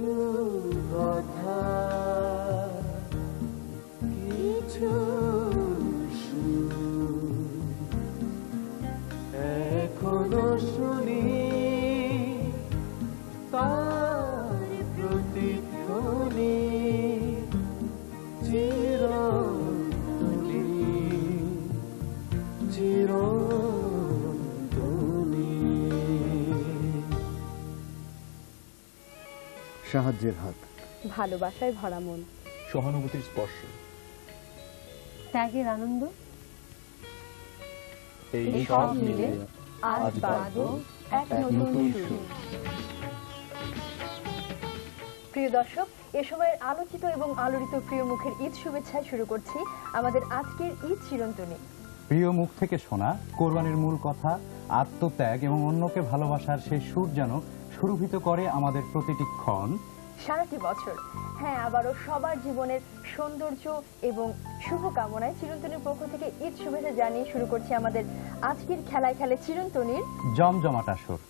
কিছু কথা, কিছু এখনো শুনি তার প্রতিধ্বনি, চিরন্তনী চিরন্তনী। সাহায্যের হাত, ভালোবাসায় ভরা মন, সহানুভূতির স্পর্শ, ত্যাগের আনন্দ, এই সব মিলে আজ বাঁধবো এক নতুন শুরু। প্রিয় দর্শক, এ সময়ের আলোচিত এবং আলোড়িত প্রিয় মুখের ঈদ শুভেচ্ছায় শুরু করছি আমাদের আজকের ঈদ চিরন্তনী। প্রিয় মুখ থেকে শোনা কোরবানির মূল কথা, আত্মত্যাগ এবং অন্যকে ভালোবাসার সেই সুর যেন সুরভিত করে আমাদের প্রতিটি ক্ষণ সারাটি বছর। হ্যাঁ, আবারও সবার জীবনের সৌন্দর্য এবং শুভকামনায় চিরন্তনীর পক্ষ থেকে ঈদ শুভেচ্ছা জানিয়ে শুরু করছি আমাদের আজকের খেলায় খেলে চিরন্তনীর জমজমাট আসর।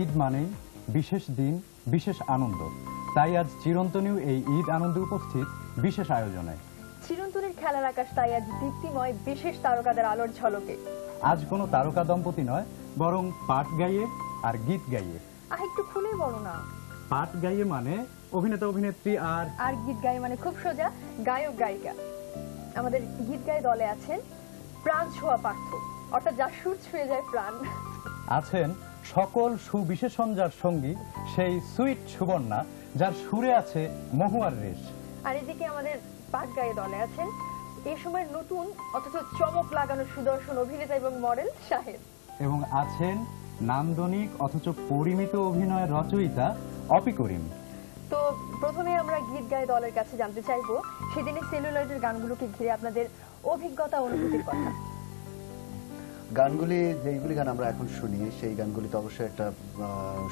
ঈদ মানেই বিশেষ দিন, বিশেষ আনন্দ। তাই আজ চিরন্তনীও এই ঈদ আনন্দে উপস্থিত বিশেষ আয়োজনে। চিরন্তনীর খেলার আকাশ তাই আজ দীপ্তিময় বিশেষ তারকাদের আলোর ঝলকে। আজ কোনো তারকা দম্পতি নয়, বরং পাট গাইয়ে আর গীত গাইয়ে। একটু খুলে বলো না। পাট গাইয়ে মানে অভিনেতা অভিনেত্রী, আর গীত গায়ে মানে খুব সোজা গায়ক গায়িকা। আমাদের গীত গায়ে দলে আছেন প্রাণ ছোঁয়া পার্থ, অর্থাৎ যার সুর ছুঁয়ে যায় প্রাণ। আছেন সকল সুবিশেষণ যার সঙ্গী, সেই সুইট সুবর্ণা যার সুরে আছে মহুয়ার রেশ। আর এদিকে আমাদের পাট গায়ে দলে আছেন এই সময়ের নতুন অথচ চমক লাগানো সুদর্শন অভিনেতা এবং মডেল শাহেদ। এবং আছেন নান্দনিক অথচ পরিমিত অভিনয়ের রচয়িতা অপি করিম। তো প্রথমে আমরা গীত গায়ে দলের কাছে জানতে চাইবো সেদিনের সেলুলয়েডের গানগুলোকে ঘিরে আপনাদের অভিজ্ঞতা অনুভূতির কথা। গানগুলি, যেইগুলি গান আমরা এখন শুনি, সেই গানগুলি তো অবশ্যই একটা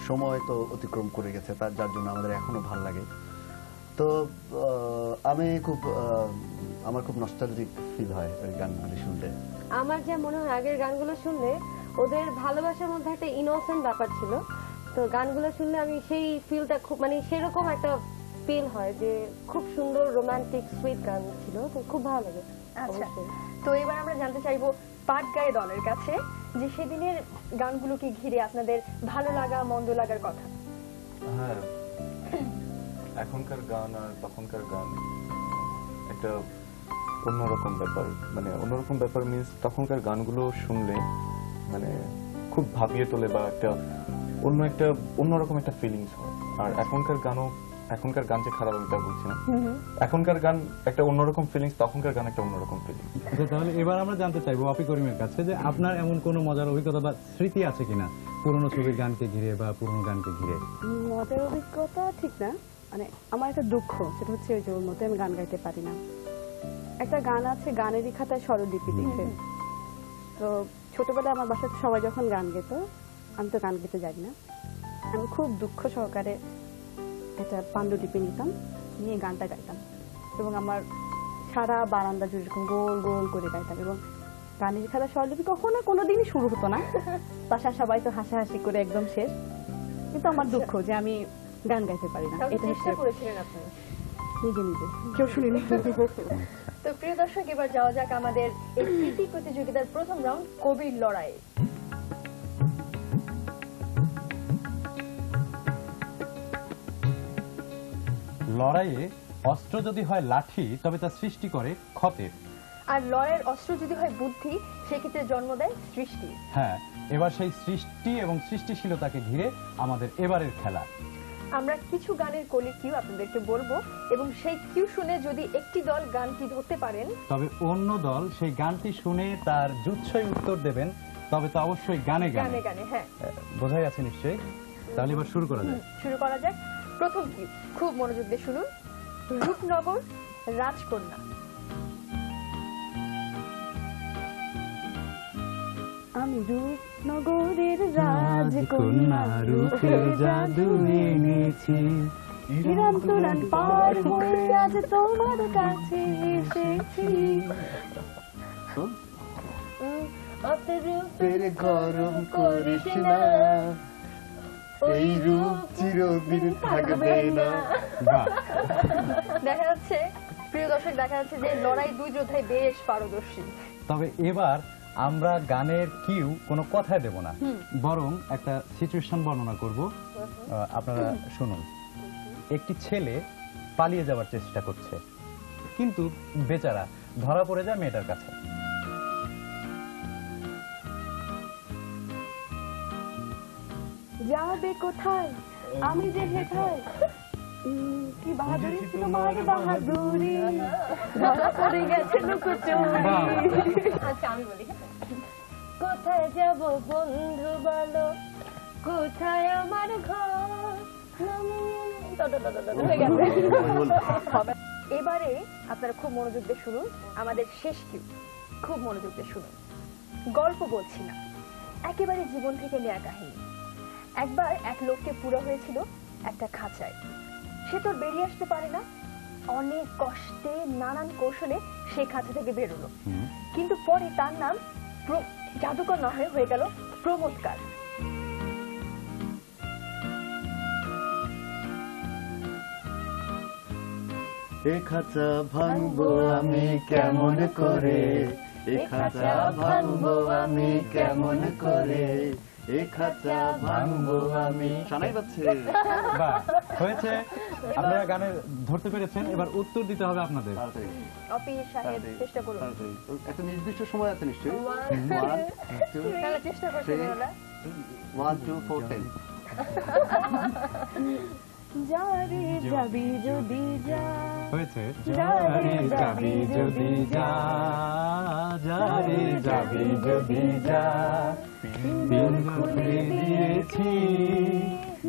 সময় তো অতিক্রম করে গেছে, তার যার জন্য আমাদের এখনো ভালো লাগে। তো আমার খুব নস্টালজিক ফিল হয় ওই গানগুলি শুনলে। আমার যা মনে হয় আগের গানগুলো শুনলে ওদের ভালোবাসার মধ্যে একটা ইনোসেন্ট ব্যাপার ছিল। তো গানগুলো শুনলে আমি সেই ফিলটা খুব, মানে সেরকম একটা ফিল হয় যে খুব সুন্দর রোমান্টিক সুইট গান ছিল, তো খুব ভালো লাগে। আচ্ছা, তো এবার আমরা জানতে চাইবো পাট গায়ে দলের কাছে যে সেদিনের গানগুলোকে ঘিরে আপনাদের ভালো লাগা মন্দ লাগার কথা। হ্যাঁ, এখনকার গান আর তখনকার গান একটা অন্যরকম ব্যাপার। মানে অন্যরকম ব্যাপার মিন্স তখনকার গানগুলো শুনলে মানে খুব ভাবিয়ে তোলে বা একটা অন্যরকম একটা ফিলিংস হয়। আর এখনকার গান যে খারাপ আমি তা বলছি না, এখনকার গান একটা অন্যরকম ফিলিংস, তখনকার গান একটা অন্যরকম ফিলিংস। তাহলে এবার আমরা জানতে চাইবো অপি করিমের কাছে যে আপনার এমন কোনো মজার অভিজ্ঞতা বা স্মৃতি আছে কিনা পুরনো ছবির গানকে ঘিরে বা পুরনো গানকে ঘিরে? মজার অভিজ্ঞতা ঠিক না, মানে আমার একটা দুঃখ, সেটা হচ্ছে ওই যে ওর মতো আমি গান গাইতে পারি না। একটা গান আছে গানেরই খাতায় স্বরলিপি লিখে, তো ছোটবেলায় আমার বাসাতে সবাই যখন গান গেত, আমি তো গান গেতে জানি না, আমি খুব দুঃখ সহকারে একটা পাণ্ডুলিপি নিতাম, নিয়ে গানটা গাইতাম এবং আমার সারা বারান্দা জুড়ে এরকম গোল গোল করে গাইতাম। এবং গানের খাতা স্বরলিপি কখনো কোনোদিনই শুরু হতো না, বাসার সবাই তো হাসাহাসি করে একদম শেষ। কিন্তু আমার দুঃখ যে আমি গান গাইতে পারি না। এটা চেষ্টা করেছিলেন আপনি নিজে নিজে, কেউ শুনিনি। তো প্রিয় দর্শক, এবার যাওয়া যাক আমাদের এই স্মৃতি প্রতিযোগিতার প্রথম রাউন্ড কবির লড়াই। লড়াইয়ে অস্ত্র যদি হয় লাঠি, তবে তা সৃষ্টি করে ক্ষতের। আর লড়াইয়ের অস্ত্র যদি হয় বুদ্ধি, সেক্ষেত্রে জন্ম দেয় সৃষ্টি। হ্যাঁ, এবার সেই সৃষ্টি এবং সৃষ্টিশীলতাকে ঘিরে আমাদের এবারের খেলা। আমরা কিছু গানের কলির কিউ আপনাদেরকে বলবো এবং সেই কিউ শুনে যদি একটি দল গানটি ধরতে পারেন, তবে অন্য দল সেই গানটি শুনে তার জুৎসই উত্তর দেবেন, তবে তো অবশ্যই গানে গানে গানে। হ্যাঁ, বোঝাই আছে নিশ্চয়ই। তাহলে এবার শুরু করা যাক। প্রথম কিউ, খুব মনোযোগ দিয়ে শুনুন। রূপনগর রাজকন্যা। আমি রূপনগরের রাজকন্যা, রূপের জাদু এনেছি, হিরান তুরান পার হয়ে আজ তোমার কাছে এসেছি। রূপের গরম করিস না, এই রূপ চিরদিন থাকবে না। বাহ, দেখা যাচ্ছে প্রিয় দর্শক, দেখা যাচ্ছে যে লড়াই দুই যোদ্ধাই বেশ পারদর্শী। তবে এবার আমরা গানের কিউ কোনো কথায় দেব না, বরং একটা সিচুয়েশন বর্ণনা করব। আপনারা শুনুন। একটি ছেলে পালিয়ে যাওয়ার চেষ্টা করছে, কিন্তু বেচারা ধরা পড়ে যায় মেয়েটার কাছে। যাবে কোথায় আমি যে হেথায়, কি বাহাদুরি তোমার বাহাদুরি, ধরা পড়ে গেছে লুকোচুরি। আচ্ছা আমি বলি, কোথায় যাব বন্ধু বলো, কোথায় আমার ঘর, হয়ে গেছে। এবারে আপনারা খুব মনোযোগ দিয়ে শুনুন, আমাদের শেষ কিউ, খুব মনোযোগ দিয়ে শুনুন। গল্প বলছি না, একেবারে জীবন থেকে নেয়া কাহিনী। একবার এক লোককে পুরো হয়েছিল একটা খাঁচায়। সে তো বেরিয়ে আসতে পারে না, অনেক কষ্টে নানান কৌশলে সে খাঁচা থেকে বেরোলো, কিন্তু পরে তার নাম জাদুকর না হয়ে গেল প্রমোদকার। এ খাঁচা ভাঙবো আমি কেমন করে, এ খাঁচা ভাঙবো আমি কেমন করে, এ খাঁচা ভাঙবো আমি। শোনাই পাচ্ছে? বাহ, হয়েছে। আপনারা গানে ধরতে পেরেছেন, এবার উত্তর দিতে হবে আপনাদের। অপি সাহেব চেষ্টা করুন। একটা নির্দিষ্ট সময় আছে নিশ্চয়ই। তাহলে চেষ্টা করছেন ওরা। 1 2 4 10। যারে যাবি যদি যা, হয়েছে। যারে যাবি যদি যা, যারে যাবি যদি যা, দিন খুলে দিয়েছি,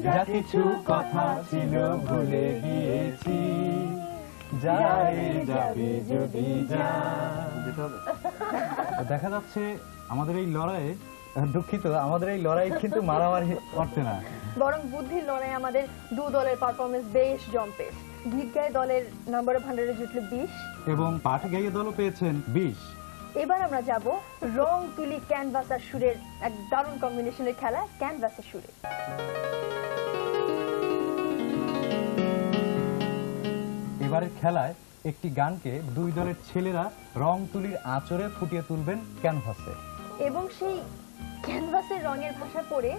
যা কিছু কথা ছিল ভুলে গিয়েছি, যারে যাবি যদি যা। দেখা যাচ্ছে আমাদের এই লড়াইয়ে, দুঃখিত, আমাদের এই লড়াই কিন্তু মারামারি করছে না, বরং বুদ্ধির লড়াই। আমাদের দু দলের পারফরমেন্স বেশ জম্পেশ। গীত গায়ে দলের নম্বর ভান্ডারে জুটল 20 এবং পাঠ গাইয়ে দলও পেয়েছেন 20। এবার আমরা যাব রং তুলি ক্যানভাস আর সুরের এক দারুণ কম্বিনেশনের খেলা, ক্যানভাসের সুরে। এবারের খেলায় একটি গানকে দুই দলের ছেলেরা রং তুলির আঁচড়ে ফুটিয়ে তুলবেন ক্যানভাসে, এবং সেই ক্যানভাসের রঙের ভাষা পড়ে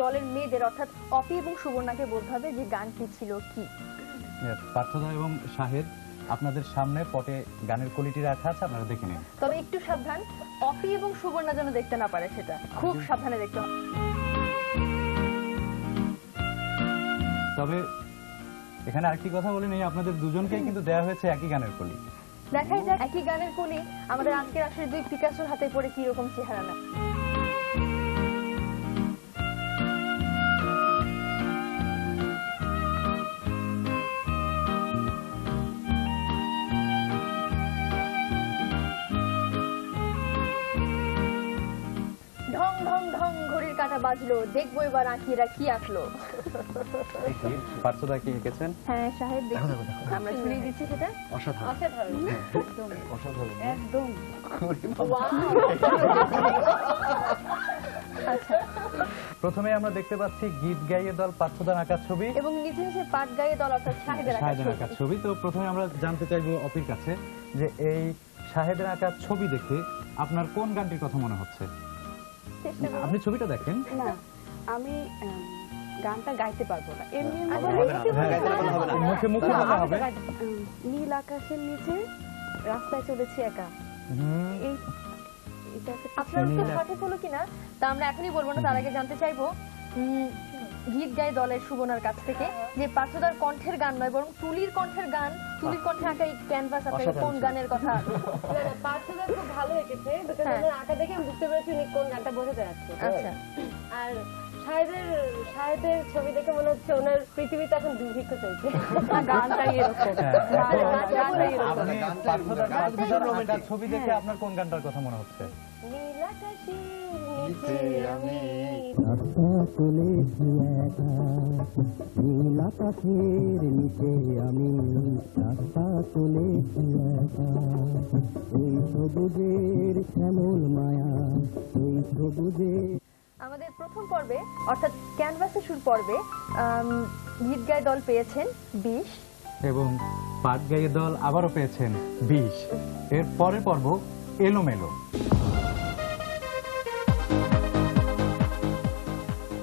দলের মেয়েদের অর্থাৎ অপি এবং সুবর্ণাকে বলতে হবে যে গানটি ছিল কি। পার্থদা এবং শাহেদ, আপনাদের সামনে পটে গানের কোয়ালিটি রাখা আছে, আপনারা দেখে নিন। তবে একটু সাবধান, অপি এবং সুবর্ণা যেন দেখতে না পারে, সেটা খুব সাবধানে দেখতে হবে। তবে এখানে আরেকটি কথা বলে নেই, আপনাদের দুজনকেই কিন্তু দেওয়া হয়েছে একই গানের কলি। দেখাই যাক একই গানের কলি আমাদের আজকের আসলে দুই পিকাসোর হাতে পড়ে কি রকম চেহারা না। ঢং ঢং ঢং ঘড়ির কাঁটা বাজলো, দেখবো এবার আঁকিরা কি আঁকলো। পার্থদা কি এঁকেছেন? হ্যাঁ সাহেব, দেখো আমরা শুনিয়ে দিচ্ছি সেটা। অসাধারণ অসাধারণ। অসাধারণ। একদম। আচ্ছা, প্রথমে আমরা দেখতে পাচ্ছি গীত গাইয়ে দল পার্থদার আঁকা ছবি এবং নিচে নিচে পাট গায়ে দল অর্থাৎ শাহেদের আঁকা শাহেদের আঁকা ছবি। ছবি। তো প্রথমে আমরা জানতে চাইবো অপির কাছে যে এই শাহেদের আঁকা ছবি দেখে আপনার কোন গানটির কথা মনে হচ্ছে? চেষ্টা করুন। আপনি ছবিটা দেখেন। না, আমি গানটা গাইতে পারবো না, এমনি আচ্ছা, হবে না, গাইতে পারলে হবে না। মুখে মুখে বলা হবে। নীল আকাশের নিচে রাস্তায় চলেছি একা, এই এটা একটা আপনার উত্তর সঠিক হলো কিনা তা আমরা এখনই বলবো না, তার আগে জানতে চাইবো গীত গায়ে দলের সুবর্ণার কাছ থেকে যে পার্থদার কণ্ঠের গান নয় বরং তুলির কণ্ঠের গান, তুলির কণ্ঠে আঁকা এই ক্যানভাস আপনাকে কোন গানের কথা। পার্থদা খুব ভালো এঁকেছে, because হ্যাঁ। ওনার আঁকা দেখে আমি বুঝতে পেরেছি উনি কোন গানটা বোঝাতে যাচ্ছে। আচ্ছা, আর শাহেদের ছবি দেখে মনে হচ্ছে ওনার পৃথিবীতে এখন দুর্ভিক্ষ চলছে। গানটাই এরকম। হ্যাঁ, গানটাই এরকম। আপনি পার্থদার আঁকা ছবি দেখে আপনার কোন গানটার কথা মনে হচ্ছে? নীল আকাশের নিচে আমি নীল আকাশের নিচে আমি রাস্তা চলেছি একা এই সবুজের শ্যামল মায়া এই সবুজের আমাদের প্রথম পর্বে অর্থাৎ ক্যানভাসের সুর পর্বে গীত গায়ে দল পেয়েছেন 20 এবং পাট গাইয়ে দল আবারও পেয়েছেন 20। এর পরের পর্ব এলোমেলো।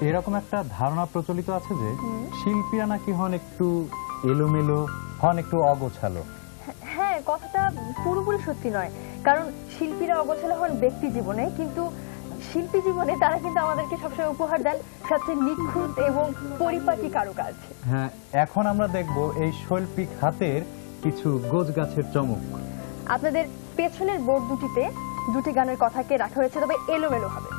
এরকম একটা ধারণা প্রচলিত আছে যে শিল্পীরা নাকি হন একটু এলোমেলো, হন একটু অগোছালো। হ্যাঁ, কথাটা পুরোপুরি সত্যি নয়, কারণ শিল্পীরা অগোছালো হন ব্যক্তি জীবনে, কিন্তু শিল্পী জীবনে তারা কিন্তু আমাদেরকে সবসময় উপহার দেন সবচেয়ে নিখুঁত এবং পরিপাটি কারুকাজ। হ্যাঁ, এখন আমরা দেখব এই শৈল্পিক হাতের কিছু গোছগাছের চমক। আপনাদের পেছনের বোর্ড দুটিতে দুটি গানের কথাকে রাখা হয়েছে, তবে এলোমেলো হবে।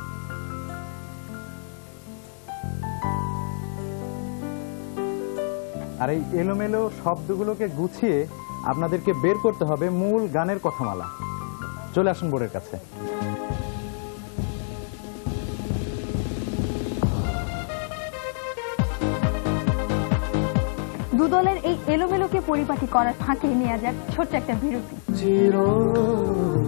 আর এই এলোমেলো শব্দগুলোকে গুছিয়ে আপনাদেরকে বের করতে হবে মূল গানের কথামালা। চলে আসুন বোর্ডের কাছে। দু দলের এই এলোমেলোকে পরিপাটি করার ফাঁকে নেওয়া যাক ছোট্ট একটা বিরতি। চিরন্তনী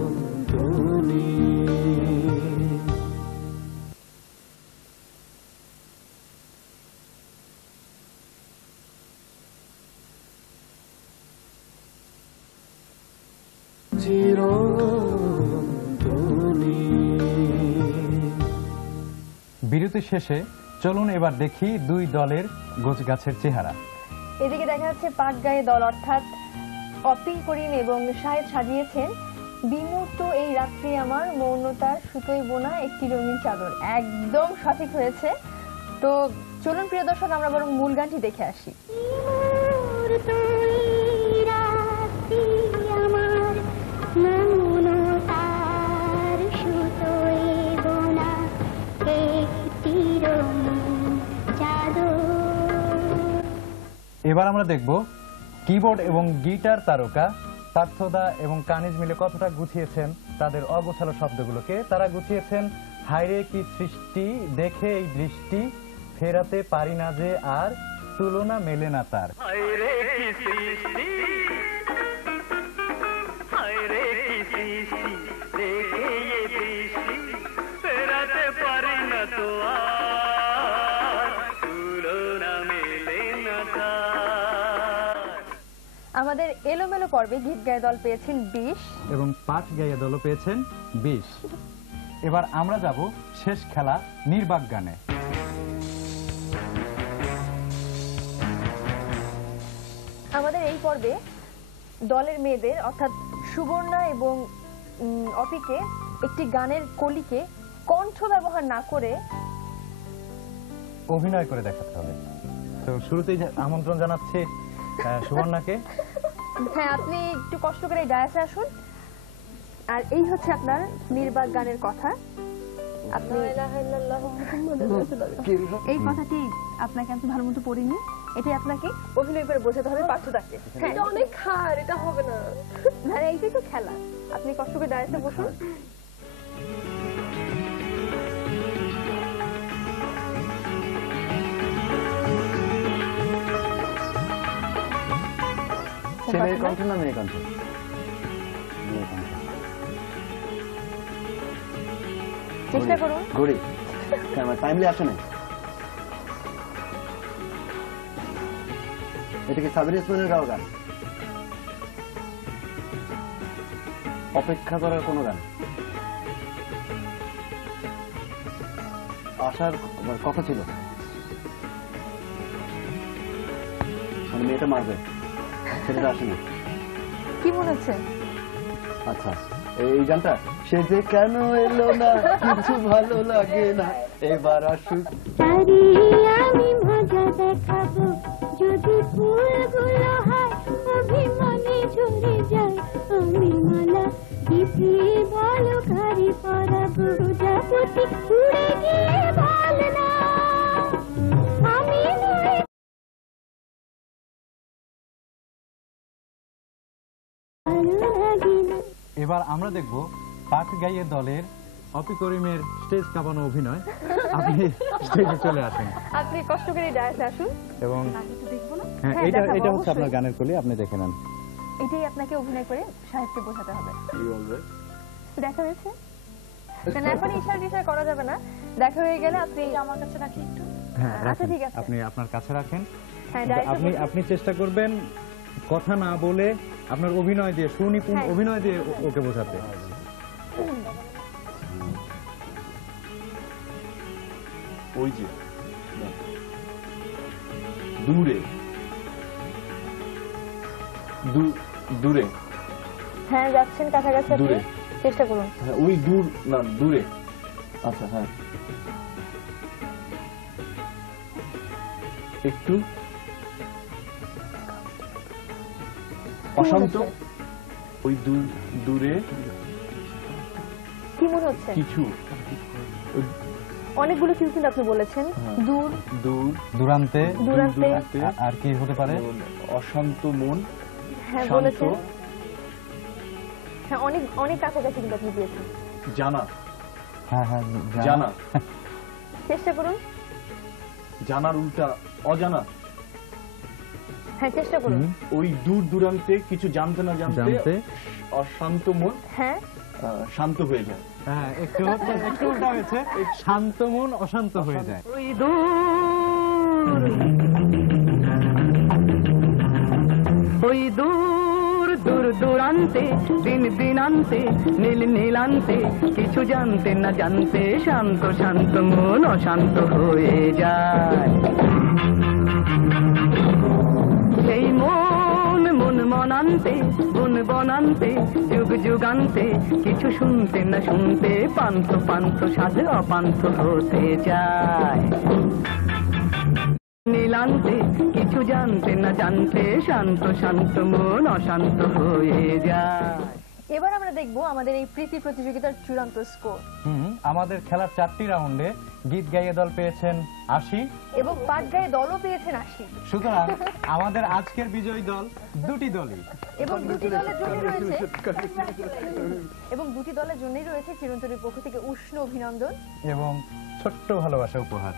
চিরন্তনী বিরতি শেষে চলুন এবার দেখি দুই দলের গোছগাছের চেহারা। এদিকে দেখা যাচ্ছে পাট গায়ে দল অর্থাৎ অপি, করিম এবং শাহেদ সাজিয়েছেন বিমূর্ত এই রাত্রি আমার মৌনতার সুতোয় বোনা একটি রঙিন চাদর। একদম সঠিক হয়েছে। তো চলুন প্রিয় দর্শক, আমরা বরং মূল গানটি দেখে আসি। এবার আমরা দেখব কিবোর্ড এবং গিটার তারকা পার্থদা এবং কানিজ মিলে কতটা গুছিয়েছেন তাদের অগোছালো শব্দগুলোকে। তারা গুছিয়েছেন হায়রে কি সৃষ্টি, দেখে এই দৃষ্টি, ফেরাতে পারি না যে আর, তুলনা মেলে না তার। হায়রে কি সৃষ্টি, হায়রে কি সৃষ্টি, দেখে এই দৃষ্টি, ফেরাতে পারি না তো আর, তুলনা মেলে না তার। আমাদের এলোমেলো পর্বে গীত গায়ে দল পেয়েছেন 20 এবং পাট গাইয়া দলও পেয়েছেন 20। এবার আমরা যাব শেষ খেলা নির্বাক গানে। আমাদের এই পর্বে দলের মেয়েদের অর্থাৎ সুবর্ণা এবং অপিকে একটি গানের কলিকে কণ্ঠ ব্যবহার না করে অভিনয় করে দেখাতে হবে। তো শুরুতেই আমন্ত্রণ জানাচ্ছি সুবর্ণাকে। হ্যাঁ, আপনি একটু কষ্ট করে এই ডায়াসে আসুন। আর এই হচ্ছে আপনার নির্বাক গানের কথা। আপনি এই কথাটি আপনাকে আমি ভালো মতো পড়িনি, এটি আপনাকে অভিনয় করে বোঝাতে হবে পার্থদাকে। হ্যাঁ, এটা অনেক খার, এটা হবে না। না, এইটাই তো খেলা। আপনি কষ্ট করে ডায়াসে বসুন। ছেলের কণ্ঠ না মেয়ে কণ্ঠ? মেয়ে কণ্ঠ। চেষ্টা করুন। ঘড়ি আমার টাইমলি আসে না। এটা কি সাবির ইসমানের গাওয়া গান? অপেক্ষা করার কোন গান? আসার কথা ছিল, মানে মেয়েটা মারবে, ছেলেটা আসে না। কি মনে হচ্ছে? আচ্ছা, এই গানটা সে যে কেন এলো না, কিছু ভালো লাগে না, এবার আসুক। আমি মজা দেখাবো, যদি ফুলগুলো হয় অভিমানে ঝরে যায়, আমি মালা দিদি বলো ঘরে পরাবো, প্রজাপতি উড়ে গিয়ে বল না আমি নয়। এবার আমরা দেখব পাট গাইয়ে দলের অপি করিমের স্টেজ কাঁপানো অভিনয়। আপনি স্টেজে চলে আসেন। আপনি কষ্ট করে ডায়াসে আসুন। এবং দেখবো না? হ্যাঁ, হ্যাঁ, এটা দেখাবো, এটা হচ্ছে অবশ্যই। আপনার গানের কলি, আপনি দেখে নেন। এটাই আপনাকে অভিনয় করে সাহেবকে বোঝাতে হবে। দেখা হয়েছে? কারণ এখন ইশারা করা যাবে না, দেখা হয়ে গেলে আপনি আমার কাছে রাখি একটু। হ্যাঁ আচ্ছা রাখেন। ঠিক আছে। আপনি আপনার কাছে রাখেন। হ্যাঁ, কিন্তু director আপনি চেষ্টা করবেন কথা না বলে আপনার অভিনয় দিয়ে, সুনিপুণ হ্যাঁ। অভিনয় দিয়ে ওকে বোঝাতে। ওই যে দূরে দূরে হ্যাঁ যাচ্ছেন কাছাকাছি আপনি। দূরে। চেষ্টা করুন। হ্যাঁ ওই দূর না দূরে। আচ্ছা হ্যাঁ একটু অশান্ত। ওই দূরে কি মনে হচ্ছে? কিছু অনেকগুলো কিউ কিন্তু আপনি বলেছেন। হ্যাঁ। দূর, দূরান্তে দূরান্তে, আর কি হতে পারে? অশান্ত মন, হ্যাঁ শান্ত, বলেছেন। হ্যাঁ অনেক অনেক কাছাকাছি কিন্তু আপনি দিয়েছেন। জানা। হ্যাঁ হ্যাঁ জানা। চেষ্টা করুন। জানার উল্টা অজানা। হ্যাঁ চেষ্টা করুন। ওই দূর দূরান্তে কিছু জানতে না জানতে জানতে অশান্ত মন হ্যাঁ শান্ত হয়ে যায়। হ্যাঁ একটু উল্টা হয়েছে। শান্ত মন অশান্ত হয়ে যায়। ওই দূর দূর দূরান্তে দিন দিনান্তে নীল নীলান্তে কিছু জানতে না জানতে শান্ত শান্ত মন অশান্ত হয়ে যায়। এই মন মন মনান্তে বন বনান্তে যুগ যুগান্তে কিছু শুনতে না শুনতে পান্থ পান্থ সাধে অপান্থ হতে যায়। নীলান্তে কিছু জানতে না জানতে শান্ত শান্ত মন অশান্ত হয়ে যায়। এবার আমরা দেখব আমাদের এই প্রীতি প্রতিযোগিতার চূড়ান্ত স্কোর। আমাদের খেলার 4টি রাউন্ডে গীত গাইয়ে দল পেয়েছেন 80 এবং পাট গায়ে দলও পেয়েছেন 80। সুতরাং আমাদের আজকের বিজয়ী দল দুটি দলই। এবং দুটি দলের জন্যই রয়েছে চিরন্তনের পক্ষ থেকে উষ্ণ অভিনন্দন এবং ছোট্ট ভালোবাসা উপহার।